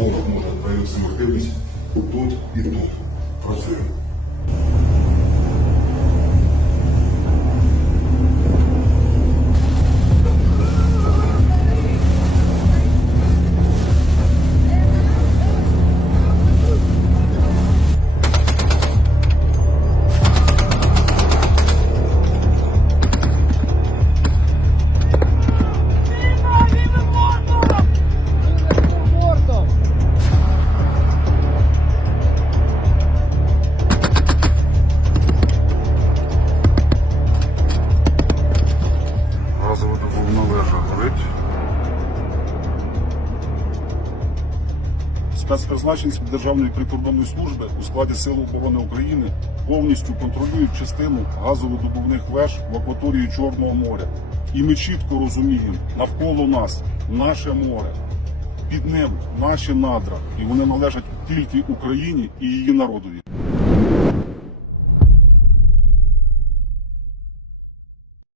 Ворог може проявити свою активність тут і тут. Працюємо. Вежа. Спецпризначенці Державної прикордонної служби у складі Сил оборони України повністю контролюють частину газовидобувних веж в акваторії Чорного моря. І ми чітко розуміємо, навколо нас наше море, під ним наші надра, і вони належать тільки Україні і її народові.